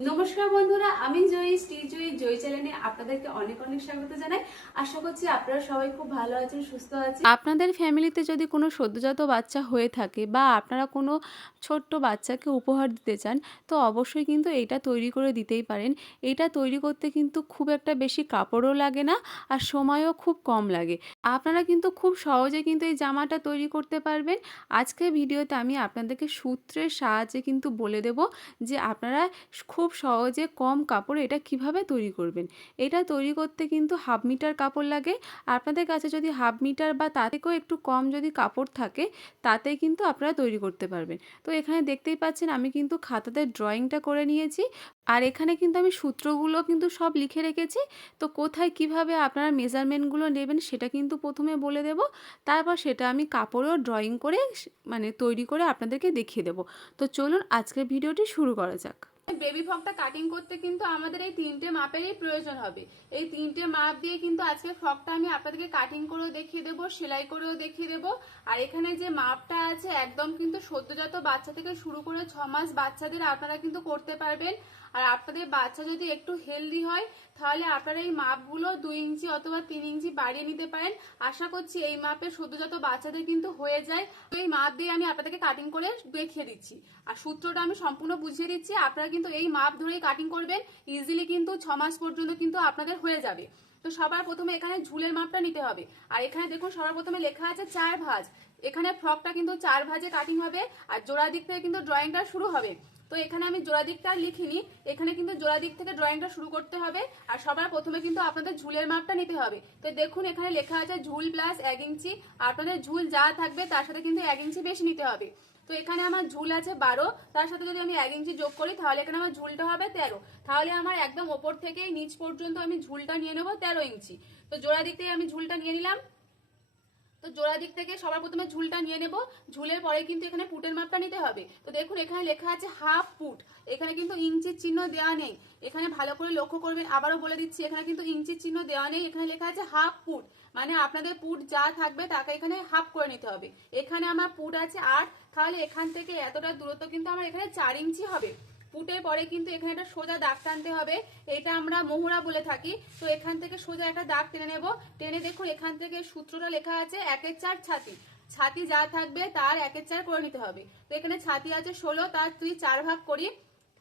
নমস্কার বন্ধুরা, আমি জয়ী জয়ী চ্যানেলে আপনাদেরকে অনেক অনেক স্বাগত জানাই। আশা করছি আপনারা সবাই খুব ভালো আছেন, সুস্থ আছেন। আপনাদের ফ্যামিলিতে যদি কোনো সদ্যোজাত বাচ্চা হয়ে থাকে বা আপনারা কোনো ছোট্ট বাচ্চাকে উপহার দিতে চান, তো অবশ্যই কিন্তু এইটা তৈরি করে দিতেই পারেন। এইটা তৈরি করতে কিন্তু খুব একটা বেশি কাপড়ও লাগে না, আর সময়ও খুব কম লাগে। আপনারা কিন্তু খুব সহজে কিন্তু এই জামাটা তৈরি করতে পারবেন। আজকের ভিডিওতে আমি আপনাদেরকে সূত্রের সাহায্যে কিন্তু বলে দেব যে আপনারা খুব সহজে কম কাপড়ে এটা কিভাবে তৈরি করবেন। এটা তৈরি করতে কিন্তু 1/2 মিটার কাপড় লাগে। আপনাদের কাছে যদি 1/2 মিটার বা তার থেকেও একটু কম যদি কাপড় থাকে, তাতে কিন্তু আপনারা তৈরি করতে পারবেন। তো এখানে দেখতেই পাচ্ছেন আমি কিন্তু খাতাতে ড্রয়িংটা করে নিয়েছি, আর এখানে কিন্তু আমি সূত্রগুলো কিন্তু সব লিখে রেখেছি। তো কোথায় কিভাবে আপনারা মেজারমেন্টগুলো নেবেন সেটা কিন্তু প্রথমে বলে দেব, তারপর সেটা আমি কাপড়েও ড্রয়িং করে মানে তৈরি করে আপনাদেরকে দেখিয়ে দেব। তো চলুন আজকের ভিডিওটি শুরু করা যাক। বেবি ফ্রকটা কাটিং করতে কিন্তু আমাদের এই তিনটে মাপেরই প্রয়োজন হবে। এই তিনটে মাপ দিয়ে কিন্তু আজকে ফ্রকটা আমি আপনাদেরকে কাটিং করেও দেখিয়ে দেবো, সেলাই করেও দেখিয়ে দেবো। আর এখানে যে মাপটা আছে একদম কিন্তু সদ্যজাত বাচ্চা থেকে শুরু করে 6 মাস বাচ্চাদের আপনারা কিন্তু করতে পারবেন। আর আপনাদের বাচ্চা যদি একটু হেলদি হয় তাহলে আপনারা এই মাপগুলো 2 ইঞ্চি অথবা 3 ইঞ্চি বাড়িয়ে নিতে পারেন। আশা করছি এই মাপের সদ্যজাত বাচ্চাদের কিন্তু হয়ে যায়। তো এই মাপ দিয়ে আমি আপনাদেরকে কাটিং করে দেখিয়ে দিচ্ছি, আর সূত্রটা আমি সম্পূর্ণ বুঝিয়ে দিচ্ছি। আপনারা কিন্তু এই মাপ ধরেই কাটিং করবেন, ইজিলি কিন্তু 6 মাস পর্যন্ত কিন্তু আপনাদের হয়ে যাবে। তো সবার প্রথমে এখানে ঝুলের মাপটা নিতে হবে। আর এখানে দেখুন সবার প্রথমে লেখা আছে 4 ভাঁজ। এখানে ফ্রকটা কিন্তু 4 ভাঁজে কাটিং হবে, আর জোড়া দিক থেকে কিন্তু ড্রয়িংটা শুরু হবে। তো এখানে আমি জোড়া দিকটা লিখিনি, এখানে কিন্তু জোড়া দিক থেকে ড্রয়িংটা শুরু করতে হবে। আর সবার প্রথমে কিন্তু আপনাদের ঝুলের মাপটা নিতে হবে। তো দেখুন এখানে লেখা আছে ঝুল প্লাস 1 ইঞ্চি। আপনাদের ঝুল যা থাকবে তার সাথে কিন্তু 1 ইঞ্চি বেশি নিতে হবে। তো এখানে আমার ঝুল আছে 12, তার সাথে যদি আমি 1 ইঞ্চি যোগ করি তাহলে এখানে আমার ঝুলটা হবে 13। তাহলে আমার একদম ওপর থেকে নিচ পর্যন্ত আমি ঝুলটা নিয়ে নেবো 13 ইঞ্চি। তো জোড়া দিক থেকে আমি ঝুলটা নিয়ে নিলাম। তো জোড়া দিক থেকে সবার প্রথমে ঝুলটা নিয়ে নেব। ঝুলের পরে কিন্তু এখানে পুটের মাপটা নিতে হবে। তো দেখুন এখানে লেখা আছে হাফ পুট, এখানে কিন্তু ইঞ্চির চিহ্ন দেওয়া নেই। এখানে ভালো করে লক্ষ্য করবেন, আবারও বলে দিচ্ছি এখানে কিন্তু ইঞ্চির চিহ্ন দেওয়া নেই, এখানে লেখা আছে হাফ পুট। মানে আপনাদের পুট যা থাকবে তাকে এখানে হাফ করে নিতে হবে। এখানে আমার পুট আছে 8, তাহলে এখান থেকে এতটা দূরত্ব কিন্তু আমার এখানে 4 ইঞ্চি হবে। পুটের পরে কিন্তু এখানে একটা সোজা দাগ টানতে হবে, এটা আমরা মোহরা বলে থাকি। তো এখান থেকে সোজা একটা দাগ টেনে নেব। টেনে দেখুন এখান থেকে সূত্রটা লেখা আছে 1/4 ছাতি। ছাতি যা থাকবে তার 1/4 করে নিতে হবে। তো এখানে ছাতি আছে 16, তার তুই 4 ভাগ করি,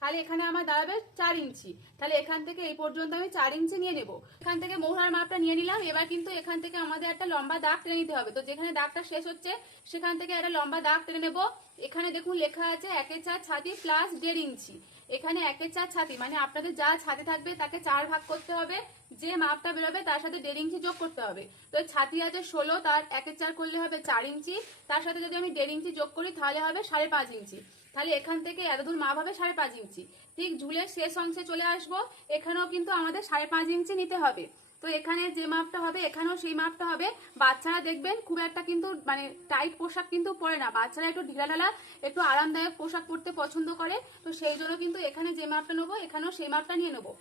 তাহলে এখানে আমার দাঁড়াবে 4 ইঞ্চি। তাহলে এখান থেকে এই পর্যন্ত আমি 4 ইঞ্চি নিয়ে নেব। এখান থেকে মোহরার মাপটা নিয়ে নিলাম। এবার কিন্তু এখান থেকে আমাদের একটা লম্বা দাগ টেনে নিতে হবে। তো যেখানে দাগটা শেষ হচ্ছে সেখান থেকে একটা লম্বা দাগ টেনে নেব। এখানে দেখুন লেখা আছে 1/4 ছাতি প্লাস 1.5 ইঞ্চি। এখানে 1/4 ছাতি মানে আপনাদের যা ছাতি থাকবে তাকে 4 ভাগ করতে হবে, যে মাপটা বেরোবে তার সাথে 1.5 ইঞ্চি যোগ করতে হবে। তো ছাতি আছে 16, তার 1/4 করলে হবে 4 ইঞ্চি, তার সাথে যদি আমি 1.5 ইঞ্চি যোগ করি তাহলে হবে 5.5 ইঞ্চি। তাহলে এখান থেকে এতদূর মাপ হবে 5.5 ইঞ্চি। ঠিক ঝুলের শেষ অংশে চলে আসবো, এখানেও কিন্তু আমাদের 5.5 ইঞ্চি নিতে হবে। তো এখানে যে মাপটা হবে এখানেও সেই মাপটা হবে। বাচ্চারা দেখবেন খুব একটা কিন্তু মানে টাইট পোশাক কিন্তু পরে না, বাচ্চারা একটু ঢিলাঢালা একটু আরামদায়ক পোশাক পরতে পছন্দ করে। তো সেই জন্য কিন্তু এখানে যে মাপটা নেবো এখানেও সেই মাপটা নিয়ে নেবো।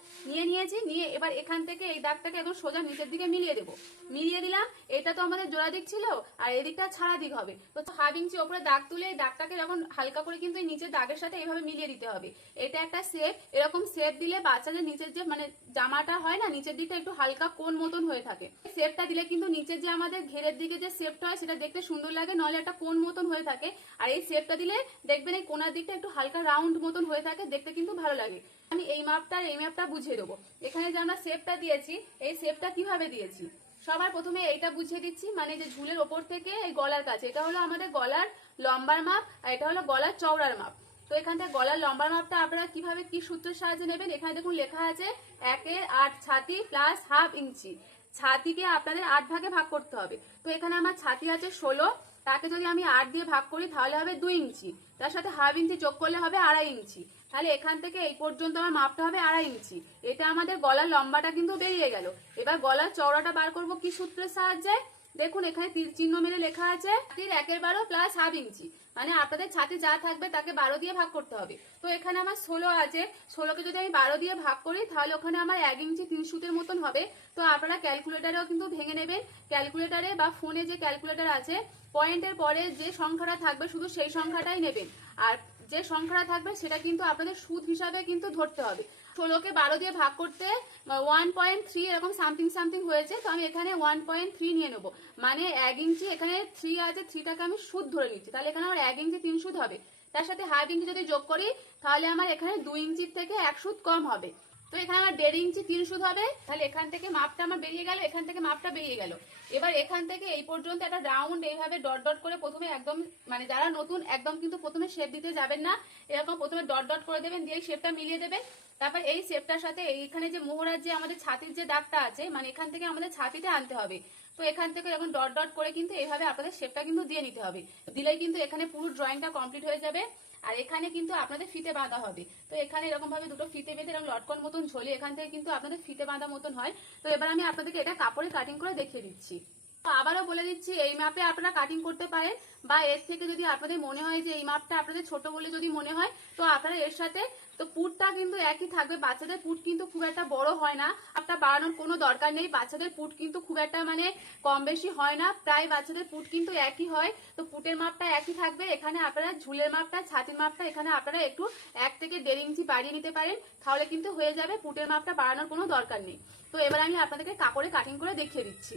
নিয়েছি, নিয়ে এবার এখান থেকে এই দাগটাকে একদম সোজা নিচের দিকে মিলিয়ে দেবো। মিলিয়ে দিলাম। এটা তো আমাদের জোড়া দিক ছিল, আর এদিকটা ছাড়া দিক হবে। তো 1/2 ইঞ্চি ওপরে দাগ তুলে এই দাগটাকে যখন হালকা করে কিন্তু এই নিচের দাগের সাথে এইভাবে মিলিয়ে দিতে হবে। এটা একটা শেপ, এরকম শেপ দিলে বাচ্চাদের নিচের যে মানে জামাটা হয় না, নিচের দিকটা একটু হালকা কোণ মতন হয়ে থাকে। শেপটা দিলে কিন্তু নিচের যে আমাদের ঘেরের দিকে যে শেপটা হয় সেটা দেখতে সুন্দর লাগে, নলে একটা কোণ মতন হয়ে থাকে। আর এই শেপটা দিলে দেখবেন এই কোণার দিকটা একটু হালকা রাউন্ড মতন হয়ে থাকে, দেখতে কিন্তু ভালো লাগে। আমি এই মাপটা বুঝিয়ে দেবো। এখানে যে আমরা শেপটা দিয়েছি এই শেপটা কিভাবে দিয়েছি সবার প্রথমে এইটা বুঝিয়ে দিচ্ছি। মানে যে ঝুলের ওপর থেকে এই গলার কাছে, এটা হলো আমাদের গলার লম্বার মাপ, আর এটা হলো গলার চওড়ার মাপ। তো এখান থেকে গলার লম্বার মাপটা আপনারা কিভাবে কি সূত্রের সাহায্যে নেবেন, এখানে দেখুন লেখা আছে 1/8 ছাতি প্লাস 1/2 ইঞ্চি। ছাতিকে আপনাদের 8 ভাগে ভাগ করতে হবে। তো এখানে আমার ছাতি আছে 16, তাকে যদি আমি 8 দিয়ে ভাগ করি তাহলে হবে 2 ইঞ্চি, তার সাথে 1/2 ইঞ্চি যোগ করলে হবে 2.5 ইঞ্চি। তাহলে এখান থেকে এই পর্যন্ত আমার মাপটা হবে 2.5 ইঞ্চি। এটা আমাদের গলার লম্বাটা কিন্তু বেরিয়ে গেল। এবার গলার চওড়াটা বার করব কি সূত্রের সাহায্যে, দেখুন এখানে তীর চিহ্ন মেরে লেখা আছে 1/12 প্লাস 1/2 ইঞ্চি। মানে আপনাদের ছাতি যা থাকবে তাকে 12 দিয়ে ভাগ করতে হবে। তো এখানে আমার 16 আছে, 16কে যদি আমি 12 দিয়ে ভাগ করি তাহলে ওখানে আমার 1 ইঞ্চি 3 সুতের মতন হবে। তো আপনারা ক্যালকুলেটারেও কিন্তু ভেঙে নেবেন। ক্যালকুলেটারে বা ফোনে যে ক্যালকুলেটার আছে, পয়েন্টের পরে যে সংখ্যাটা থাকবে শুধু সেই সংখ্যাটাই নেবেন। আর যে সংখ্যাটা থাকবে সেটা কিন্তু আপনাদের সুদ হিসাবে কিন্তু ধরতে হবে। 16কে 12 দিয়ে ভাগ করতে 1.3 এরকম সামথিং সামথিং হয়েছে, তো আমি এখানে 1.3 নিয়ে নেবো। মানে 1 ইঞ্চি এখানে 3 আছে, 3টাকে আমি সুদ ধরে নিচ্ছি, তাহলে এখানে আমার 1 ইঞ্চি 3 সুদ হবে। তার সাথে হাফ ইঞ্চি যদি যোগ করি তাহলে আমার এখানে 2 ইঞ্চির থেকে 1 সুদ কম হবে। তো এখানে আমার 1.5 ইঞ্চি 3 সুদ হবে। তাহলে এখান থেকে মাপটা আমার বেরিয়ে গেল, এখান থেকে মাপটা বেরিয়ে গেল। এবার এখান থেকে এই পর্যন্ত একটা রাউন্ড এইভাবে ডট ডট করে প্রথমে একদম, মানে যারা নতুন একদম কিন্তু প্রথমে শেপ দিতে যাবেন না, এরকম প্রথমে ডট ডট করে দেবেন, দিয়ে শেপটা মিলিয়ে দেবেন। তারপর এই শেপটার সাথে এইখানে যে মোহরার যে আমাদের ছাতির যে দাগটা আছে, মানে এখান থেকে আমাদের ছাতিটা আনতে হবে। তো এখান থেকে এরকম ডট ডট করে কিন্তু এইভাবে আপনাদের শেপটা কিন্তু দিয়ে নিতে হবে। দিলেই কিন্তু এখানে পুরো ড্রয়িংটা কমপ্লিট হয়ে যাবে। আর এখানে কিন্তু আপনাদের ফিতে বাঁধা হবে। তো এখানে এরকম ভাবে দুটো ফিতে বেঁধে এরকম লটকন মতন ঝোলে এখান থেকে কিন্তু আপনাদের ফিতে বাঁধা মতন হয়। তো এবার আমি আপনাদেরকে এটা কাপড়ে কাটিং করে দেখিয়ে দিচ্ছি। আবারও বলে দিচ্ছি, এই মাপে আপনারা কাটিং করতে পারেন, বা এর থেকে যদি আপনাদের মনে হয় যে এই মাপটা আপনাদের ছোট বলে যদি মনে হয়, তো আপনারা এর সাথে, তো পুটটা কিন্তু একই থাকবে। বাচ্চাদের পুট কিন্তু খুব একটা বড় হয় না, আপনার বাড়ানোর কোনো দরকার নেই। বাচ্চাদের পুট কিন্তু খুব একটা মানে কম বেশি হয় না, প্রায় বাচ্চাদের পুট কিন্তু একই হয়। তো পুটের মাপটা একই থাকবে। এখানে আপনারা ঝুলের মাপটা, ছাতির মাপটা এখানে আপনারা একটু 1 থেকে 1.5 ইঞ্চি বাড়িয়ে নিতে পারেন, তাহলে কিন্তু হয়ে যাবে। পুটের মাপটা বাড়ানোর কোনো দরকার নেই। তো এবার আমি আপনাদেরকে কাপড়ে কাটিং করে দেখিয়ে দিচ্ছি।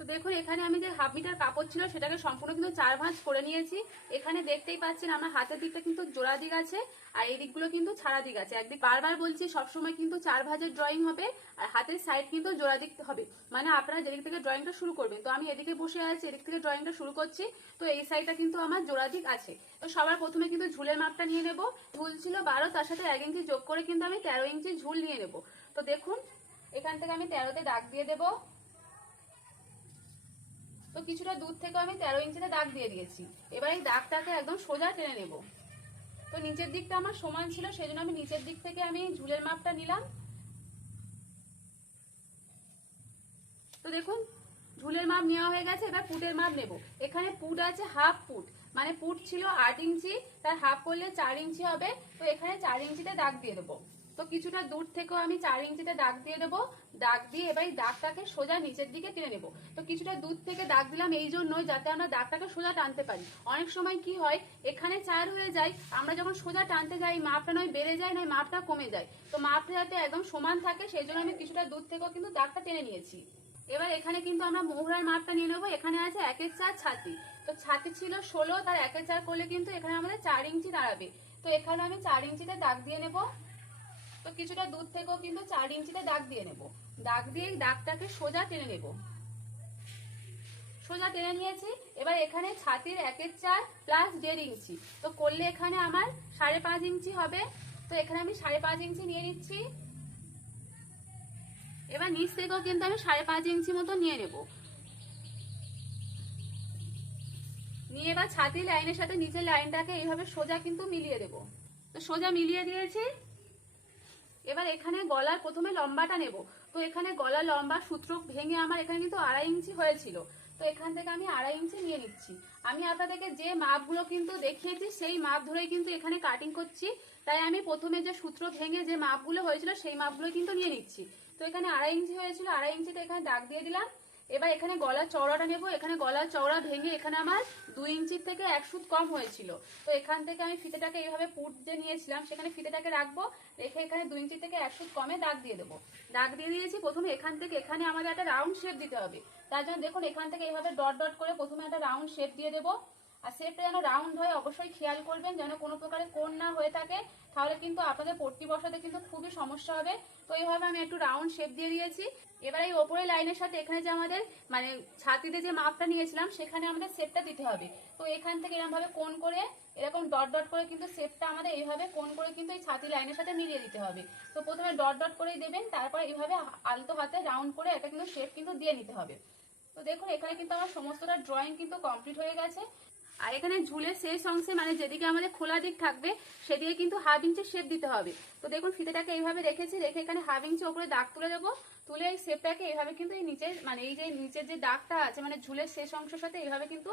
তো দেখুন, এখানে আমি যে হাফ মিটার কাপড় ছিল সেটাকে সম্পূর্ণ কিন্তু 4 ভাঁজ করে নিয়েছি। এখানে দেখতেই পাচ্ছেন আমার হাতের দিকটা কিন্তু জোড়া দিক আছে, আর এই দিকগুলো কিন্তু ছাড়া দিক আছে। একদিক বারবার বলছি সবসময় কিন্তু 4 ভাঁজের ড্রয়িং হবে, আর হাতের সাইড কিন্তু জোড়া দিক হবে। মানে আপনারা যেদিক থেকে ড্রয়িংটা শুরু করবেন, তো আমি এদিকে বসে আছি, এদিক থেকে ড্রয়িংটা শুরু করছি, তো এই সাইডটা কিন্তু আমার জোড়া দিক আছে। তো সবার প্রথমে কিন্তু ঝুলের মাপটা নিয়ে নেব। ঝুল ছিল 12, তার সাথে 1 ইঞ্চি যোগ করে কিন্তু আমি 13 ইঞ্চি ঝুল নিয়ে নেব। তো দেখুন, এখান থেকে আমি 13তে দাগ দিয়ে দেবো। তো কিছুটা দূর থেকে আমি 13 ইঞ্চিতে দাগ দিয়ে দিয়েছি। এবার এই দাগটাকে একদম সোজা টেনে নেব। তো নিচের দিকটা আমার সমান ছিল, সেই জন্য আমি নিচের দিক থেকে আমি ঝুলের মাপটা নিলাম। তো দেখুন, ঝুলের মাপ নেওয়া হয়ে গেছে। এবার পুটের মাপ নেব। এখানে পুট আছে হাফ পুট, মানে পুট ছিল 8 ইঞ্চি, তার হাফ করলে 4 ইঞ্চি হবে। তো এখানে 4 ইঞ্চিতে দাগ দিয়ে দেবো। তো কিছুটা দূর থেকেও আমি 4 ইঞ্চিতে দাগ দিয়ে দেবো। দাগ দিয়ে এবার এই দাগটাকে সোজা নিচের দিকে টেনে নেব। তো কিছুটা দূর থেকে দাগ দিলাম এই জন্যই, যাতে আমরা দাগটাকে সোজা টানতে পারি। অনেক সময় কি হয়, এখানে 4 হয়ে যায়, আমরা যখন সোজা টানতে যাই মাপটা নয় বেড়ে যায়, নয় মাপটা কমে যায়। তো মাপটা যাতে একদম সমান থাকে সেই জন্য আমি কিছুটা দূর থেকেও কিন্তু দাগটা টেনে নিয়েছি। এবার এখানে কিন্তু আমরা মোহরার মাপটা নিয়ে নেবো। এখানে আছে 1 4 ছাতি। তো ছাতি ছিল 16, তার 1 4 করলে কিন্তু এখানে আমাদের 4 ইঞ্চি দাঁড়াবে। তো এখানে আমি 4 ইঞ্চিতে দাগ দিয়ে নেব। তো কিছুটা দূর থেকেও কিন্তু 4 ইঞ্চিতে দাগ দিয়ে নেব। দাগ দিয়ে এই দাগটাকে সোজা টেনে নেব। সোজা টেনে নিয়েছি। এবার এখানে ছাতির 1 4 প্লাস 1.5 ইঞ্চি, তো করলে এখানে আমার 5.5 ইঞ্চি হবে। তো এখানে আমি 5.5 ইঞ্চি নিয়ে নিচ্ছি। এবার নিচ থেকেও কিন্তু আমি 5.5 ইঞ্চি মতো নিয়ে নেব। নিয়ে এবার ছাতি লাইনের সাথে নিচের লাইনটাকে এইভাবে সোজা কিন্তু মিলিয়ে দেব। তো সোজা মিলিয়ে দিয়েছি। এবার এখানে গলার প্রথমে লম্বাটা নেব। তো এখানে গলার লম্বা সূত্র ভেঙে আমার এখানে কিন্তু 2.5 ইঞ্চি হয়েছিল। তো এখান থেকে আমি 2.5 ইঞ্চি নিয়ে নিচ্ছি। আমি আপনাদেরকে যে মাপগুলো কিন্তু দেখিয়েছি সেই মাপ ধরেই কিন্তু এখানে কাটিং করছি। তাই আমি প্রথমে যে সূত্র ভেঙে যে মাপগুলো হয়েছিল সেই মাপগুলো কিন্তু নিয়ে নিচ্ছি। তো এখানে 2.5 ইঞ্চি হয়েছিল, 2.5 ইঞ্চিতে এখানে দাগ দিয়ে দিলাম। এবার এখানে গলার চওড়াটা নেব। এখানে গলার চওড়া ভেঙে এখানে আমার 2 ইঞ্চির থেকে 1 সুত কম হয়েছিল। তো এখান থেকে আমি ফিতেটাকে এইভাবে পুট যে নিয়েছিলাম সেখানে ফিতেটাকে রাখবো, রেখে এখানে 2 ইঞ্চি থেকে 1 সুত কমে দাগ দিয়ে দেবো। দাগ দিয়ে দিয়েছি। প্রথমে এখান থেকে এখানে আমাদের একটা রাউন্ড শেপ দিতে হবে। তার জন্য দেখুন, এখান থেকে এইভাবে ডট ডট করে প্রথমে একটা রাউন্ড শেপ দিয়ে দেবো। আর শেপটা যেন রাউন্ড হয় অবশ্যই খেয়াল করবেন, যেন কোনো প্রকারে কোণ না হয়ে থাকে, তাহলে কিন্তু আপনাদের পট্টি বসাতে কিন্তু খুবই সমস্যা হবে। তো এইভাবে আমি একটু রাউন্ড শেপ দিয়ে দিয়েছি। এবার এই ওপরের লাইনের সাথে এখানে যে আমাদের মানে ছাতিতে যে মাপটা নিয়েছিলাম সেখানে আমাদের শেপটা দিতে হবে। তো এখান থেকে এরকম ভাবে কোণ করে এরকম ডট ডট করে কিন্তু শেপটা আমাদের এইভাবে কোণ করে কিন্তু এই ছাতি লাইনের সাথে মিলিয়ে দিতে হবে। তো প্রথমে ডট ডট করেই দেবেন, তারপর এইভাবে আলতো হাতে রাউন্ড করে একটা কিন্তু শেপ কিন্তু দিয়ে নিতে হবে। তো দেখুন, এখানে কিন্তু আমার সমস্তটা ড্রয়িং কিন্তু কমপ্লিট হয়ে গেছে। আর এখানে ঝুলের শেষ অংশে মানে যেদিকে আমাদের খোলা দিক থাকবে সেদিকে কিন্তু হাফ ইঞ্চি শেপ দিতে হবে। তো দেখুন, ফিতেটাকে এইভাবে রেখেছি, রেখে এখানে হাফ ইঞ্চি উপরে দাগ তুলে দেবো। তুলে এই শেপটাকে এইভাবে কিন্তু এই নিচের মানে এই যে নিচের যে দাগটা আছে মানে ঝুলের শেষ অংশের সাথে এইভাবে কিন্তু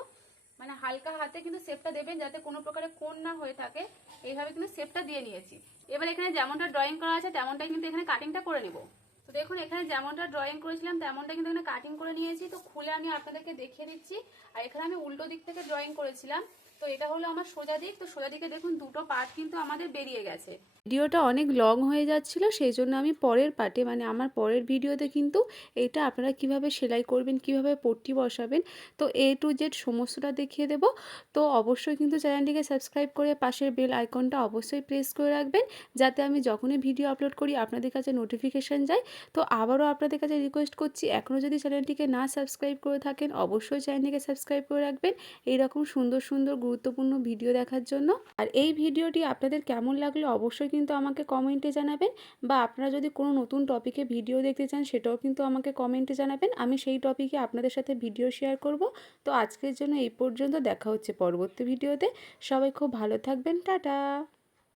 মানে হালকা হাতে কিন্তু শেপটা দেবেন, যাতে কোনো প্রকারে কোণ না হয়ে থাকে। এইভাবে কিন্তু শেপটা দিয়ে নিয়েছি। এবার এখানে যেমনটা ড্রয়িং করা আছে তেমনটাই কিন্তু এখানে কাটিংটা করে নেব। তো দেখুন, এখানে যেমনটা ড্রয়িং করেছিলাম তেমনটা কিন্তু এখানে কাটিং করে নিয়েছি। তো খুলে আমি আপনাদেরকে দেখিয়ে দিচ্ছি। আর এখানে আমি উল্টো দিক থেকে ড্রয়িং করেছিলাম। তো এটা হলো আমার সোজা দিক। তো সোজা দিকে দেখুন দুটো পার্ট কিন্তু আমাদের বেরিয়ে গেছে। ভিডিওটা অনেক লং হয়ে যাচ্ছিল, সেই জন্য আমি পরের পার্টে মানে আমার পরের ভিডিওতে কিন্তু এটা আপনারা কিভাবে সেলাই করবেন, কিভাবে পট্টি বসাবেন, তো A to Z সমস্তটা দেখিয়ে দেব। তো অবশ্যই কিন্তু চ্যানেলটিকে সাবস্ক্রাইব করে পাশের বেল আইকনটা অবশ্যই প্রেস করে রাখবেন, যাতে আমি যখনই ভিডিও আপলোড করি আপনাদের কাছে নোটিফিকেশান যায়। তো আবারও আপনাদের কাছে রিকোয়েস্ট করছি, এখনও যদি চ্যানেলটিকে না সাবস্ক্রাইব করে থাকেন অবশ্যই চ্যানেলটিকে সাবস্ক্রাইব করে রাখবেন এইরকম সুন্দর সুন্দর গুরুত্বপূর্ণ ভিডিও দেখার জন্য। আর এই ভিডিওটি আপনাদের কেমন লাগলো অবশ্যই কিন্তু আমাকে কমেন্টে জানাবেন, বা আপনারা যদি কোনো নতুন টপিকে ভিডিও দেখতে চান সেটাও কিন্তু আমাকে কমেন্টে জানাবেন, আমি সেই টপিকে আপনাদের সাথে ভিডিও শেয়ার করব। তো আজকের জন্য এই পর্যন্ত, দেখা হচ্ছে পরবর্তী ভিডিওতে। সবাই খুব ভালো থাকবেন, টাটা।